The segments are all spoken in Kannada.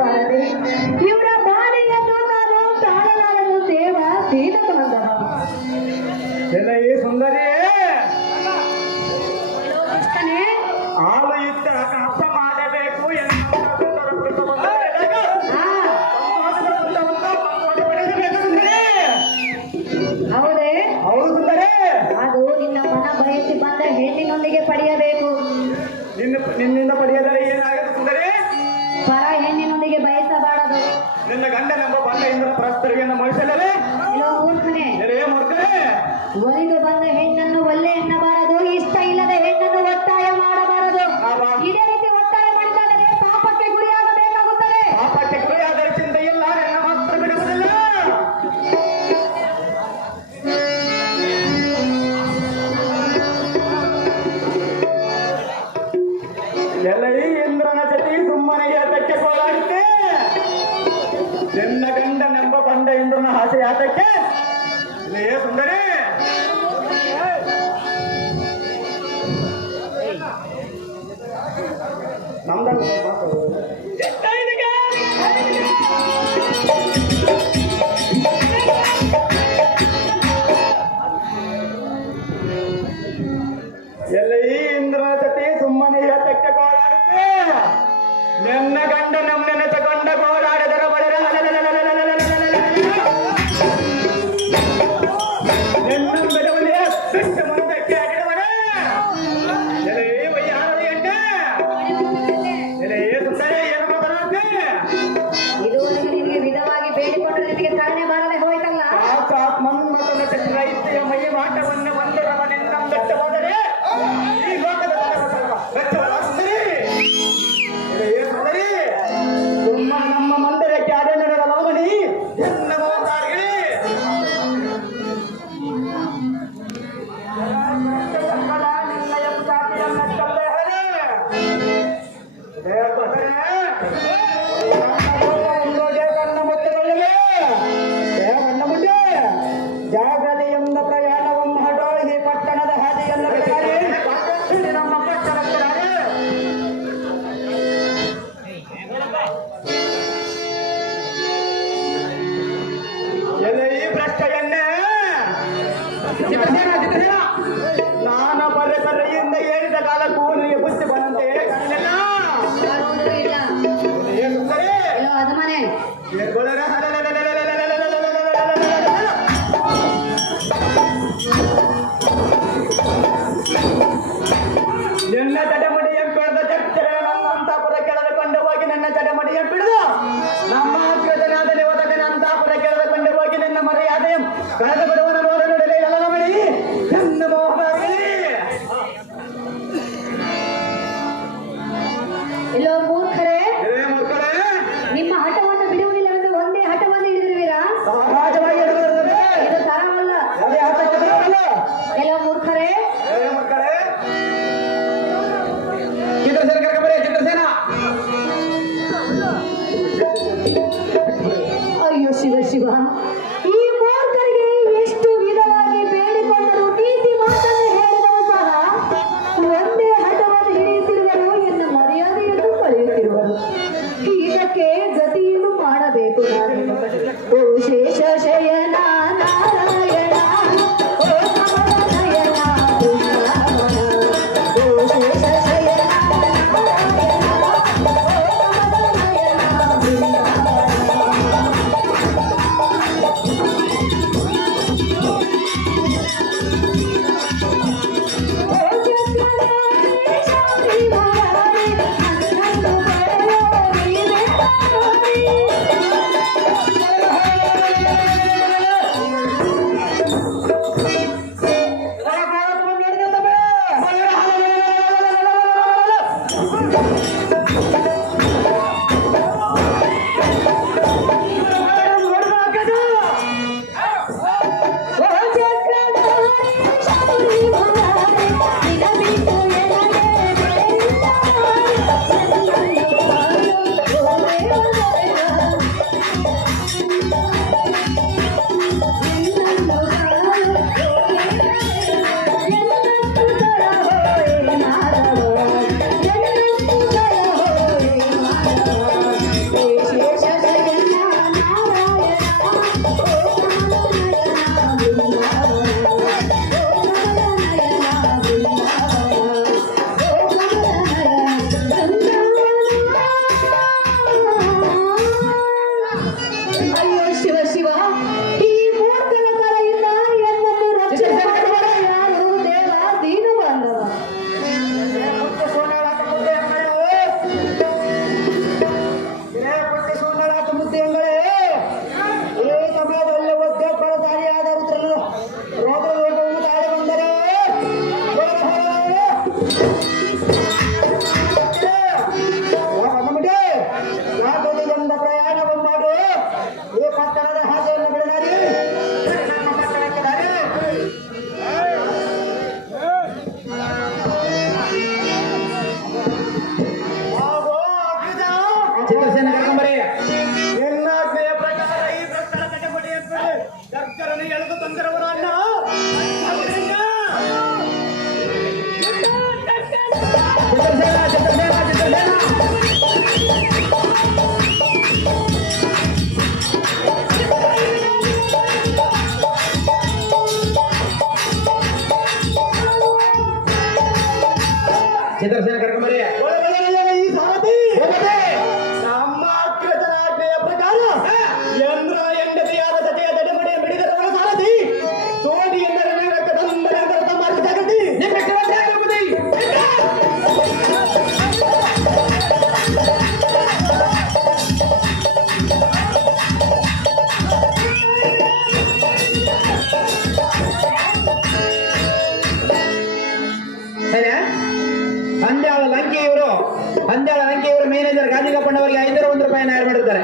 ಬಾರದೆ ಇವರ ಬಾಳೆಯನ್ನು ನಾನು ತಾಳಲಾರನು ದೇವ ದೀನ ಬಾಂಧವ. ಎಲ್ಲ ಈ ಸುಂದರಿಯೇ ಕೃಷ್ಣನೇ ಹಾಲು ಇದ್ದ ಹಬ್ಬ ಮಾಡಬೇಕು ಹೌದೇ? ಹೌದು ಸುಂದರಿ. ಅದು ನಿನ್ನ ಮನ ಬಯಸಿ ಬಂದ ಹೆಣ್ಣಿನೊಂದಿಗೆ ಪಡೆಯಬೇಕು. ನಿನ್ನಿಂದ ಪಡೆಯದರೆ ಏನಾಗುತ್ತೆ ಸುಂದರಿ? ಪರ ಹೆಣ್ಣಿನೊಂದಿಗೆ ಬಯಸಬಾರದು. ನಿನ್ನ ಗಂಡನೆಂಬ ಬಂಡೆಯಿಂದ ಪರಸ್ಪರಿಯನ್ನು ಮಹಿಸಲೇ ಮೂರ್ಖನೇ, ಮೂರ್ಖನೇ. ಒಲಿದು ಬಂದ ಹೆಣ್ಣನ್ನು ಒಲ್ಲೆ ಎನ್ನಬಾರದು, ಇಷ್ಟ ಇಲ್ಲದ ಹೆಣ್ಣನ್ನು ಒತ್ತಾಯ ಮಾಡಬಾರದು. ಇದೇ ರೀತಿ ಒತ್ತಾಯ ಮಾಡಿದರೆ ಪಾಪಕ್ಕೆ ಗುರಿಯಾಗಬೇಕಾಗುತ್ತದೆ. ಪಾಪಕ್ಕೆ ಗುರಿಯಾದರೆ ಚಿಂತೆ ಇಲ್ಲ, ನನ್ನ ಮಾತ್ರ ಬಿಡುವುದಿಲ್ಲ. ಎಲ್ಲ ಈ ಇಂದ್ರನ ಜೊತೆ ಸುಮ್ಮನೆ ಯಾತಕ್ಕೆ ಕೋಲಾಡುತ್ತೆ? ನಿನ್ನ ಗಂಡನೆಂಬ ಬಂಡ ಇಂದ್ರನ ಆಸೆ ಯಾತಕ್ಕೆ? ಲೇ ಸುಂದರಿ, ನಮ್ದಲ್ಲ ಎಲ್ಲ ಈ ಇಂದ್ರನ ಜೊತೆ ಸುಮ್ಮನೆ ಯಾತಕ್ಕೆ ಕೋಲಾಡುತ್ತೆ? ನಿನ್ನ ಗಂಡ ನಮ್ಮನ್ನ ತಗೊಂಡ ಕೋಲಾಡದರ ಬಳಿರ ನಿನ್ನ ಬೆಳವಣಿಗೆ ಬಿಟ್ಟ ಮುಂದಕ್ಕೆ ಆಗಿಡವಣ. ಎಲೆ ವಯ್ಯಾರವಿ ಅಂಡೆ, ಎಲೆ ಸುಂದರಿ ಏನು ಮಾತನಾಡ್ತಿ? ಇದುವರೆಗೆ ನಿನಗೆ ವಿಧವಾಗಿ ಬೇಡಿಕೊಂಡು ನಿನಗೆ ಕರುಣೆ ಬಾರದೆ ಹೋಯ್ತಲ್ಲ. ಮನ್ಮಥನ ಚಕ್ರೈತ್ಯ ಮೈ ಮಾಟವನ್ನು ಬಂದರವ ನಿನ್ನ ಬೆಟ್ಟ ಹೋದರೆ ಈ ಲೋಕದ ಸುಮ್ಮ ನಮ್ಮ ಮಂದಿರಕ್ಕೆ ಅಡೆನರ ಲವಣಿ ಎನ್ನ ಮೋತಾರ್ಗಿಳಿ ಜಾಗಲಿಯಿಂದ ಪ್ರಯಾಣವನ್ನು ಹಡೋಳಿ ಪಟ್ಟಣದ ಹಾದಿಯಲ್ಲ ನಮ್ಮ ಪಟ್ಟಣಕ್ಕೆ ಎಲೆ ಈ ಭ್ರಷ್ಟೆಯನ್ನೇ ನಾನು ಬರೆಯಿಂದ ಏರಿದ ಕಾಲಕ್ಕೂ ನಿನಗೆ ಬುದ್ಧಿ ಬಂದಂತೆ ಕಾಣಲಿಲ್ಲ. ಅದು ಮನೆ ನಿನ್ನ ಜಡಮಡಿಯ ಬೆಳೆದ ಚಟ್ಟೆ ನನ್ನ ಅಂತಾಪುರ ಕೆಳೆದುಕೊಂಡು ಹೋಗಿ ನನ್ನ ಜಡಮಡಿಯ ಬಿಡಿದು ನಮ್ಮ ಅಗ್ರಜನಾದ ನಿವದಕನ ಅಂತಾಪುರ ಕೆಳೆದುಕೊಂಡು ಹೋಗಿ ನಿನ್ನ ಮರ್ಯಾದೆ ಕಳೆದು ಬಿಡುವನ ನೋಡ ನೋಡಲಿ ಎಲ್ಲ ಮಡಿ ನನ್ನ ಮೋಹನಾಗಲಿ. ಇಲ್ಲೋ ಮೂರ್ಖರೇ, ಮೂರ್ಖರೇ, ನಿಮ್ಮ ಹಠವನ್ನು ಬಿಡುವುದಿಲ್ಲ ಎಂದು ಒಂದೇ ಹಠವನ್ನು ಹಿಡಿದಿರುವಿರಾ? ಸಹಜವಾಗಿ ಇದು ತರವಲ್ಲ. ಎಲ್ಲೋ ಮೂರ್ಖರೇ, ಮೂರ್ಖರೇ, ಚಿತ್ರಸೇನ ಕರ್ಕಬರೇ, ಚಿತ್ರಸೇನ. ಅಯ್ಯೋ ಶಿವ ಶಿವ, ಈ ಮೂರ್ಖರಿಗೆ ಎಷ್ಟು ವಿಧವಾಗಿ ಬೇಡಿಕೊಂಡರು ನೀತಿ ಮಾತನ್ನು ಹೇಳಿದರು ಸಹ ಒಂದೇ ಹಠವನ್ನು ಹಿಡಿಯುತ್ತಿರುವರು, ಎನ್ನ ಮರ್ಯಾದೆಯನ್ನು ಕಳೆಯುತ್ತಿರುವರು. ಇದಕ್ಕೆ ಗತಿಯನ್ನು ಮಾಡಬೇಕು ನಾನು. ಓ ಶೇಷ ಶಯನ ನಾರಾಯಣ, ಓ ಕಮಲ ನಯನ ಕೃಷ್ಣ, ಓ ಶೇಷ ಶಯನ ನಾರಾಯಣ, ಓ ಕಮಲ ನಯನ ಕೃಷ್ಣ. ಎನ್ನಾಜ್ಞೆಯ ಪ್ರಕಾರ ಈ ಭಕ್ತರ ಚಟಪಟಿಯನ್ನು ಸರ್ಕಾರನು ಎಳೆದು ತಂದಿರುವನು ಅಣ್ಣ. ಚಿತ್ರಸೇನ, ಚಿತ್ರಸೇನ, ಚಿತ್ರಸೇನ. ಚಿತ್ರಸೇನ ಕರ್ಕೊಂಬರಿ. ಈ ಸಾರಥಿ ನಮ್ಮ ಅಗ್ರಜನಾಜ್ಞೆಯ ಪ್ರಕಾರ ಯಂದ್ರ ಹೆಂಡತಿಯಾದ ಸತಿಯ ತಡೆಮಡಿಯ ಬಿಡಿದರವರ ಸಾರಥಿ ಸೋಟಿ ಎಂದರೆ ರಕ್ತದ ಮಾರ್ಗ ಜಾಗೃತಿ ಅಂದ್ಯಾಳ ಲಂಕೆಯವರು ಮ್ಯಾನೇಜರ್ ಗಾಂಧಿಗಪ್ಪಣ್ಣವರಿಗೆ 501 ರೂಪಾಯಿ ನ್ಯಾಯ ಮಾಡುತ್ತಾರೆ.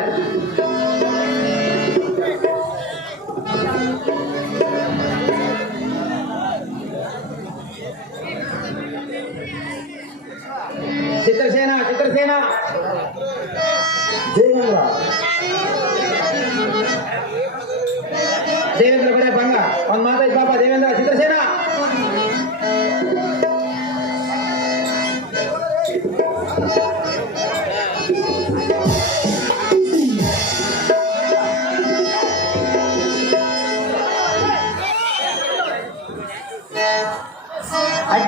ಚಿತ್ರಸೇನ, ಚಿತ್ರಸೇನ, ದೇವೇಂದ್ರ, ದೇವೇಂದ್ರ ಕಡೆ ಬಂಗ ಒಂದ್ ಮಾತಾಯ್ತು ಪಾಪ. ದೇವೇಂದ್ರ, ಚಿತ್ರಸೇನ.